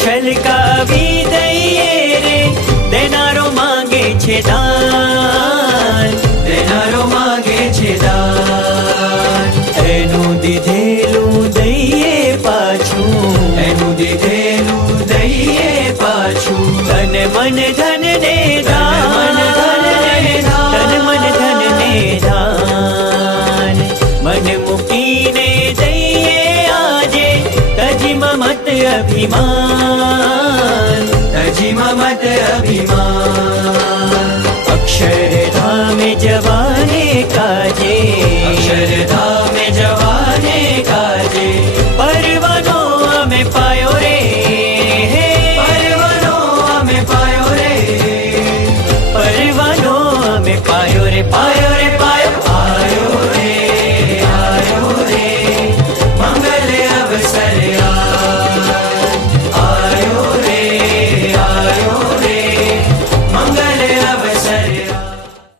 છલકાવી દઈએ રે, દેનારો માંગે છે દાન, દેનારો માંગે છે દાન. એનું દીધેલું દઈએ પાછું, એનું દીધેલું દઈએ પાછું. તન મન ધન ને દાન, તન મન ધન ને દાન. મન મૂકીને દઈએ આજે તજીમાં મત અભિમાન, તજીમાં મત અભિમાન. અક્ષરધામે જવાને કાજે, અક્ષરધામે જવાને કાજે. પરવાનો અમે પાયો રે, પરવાનો અમે પાયો રે, પરવાનો અમે પાયો રે, પાયો રે પાયો.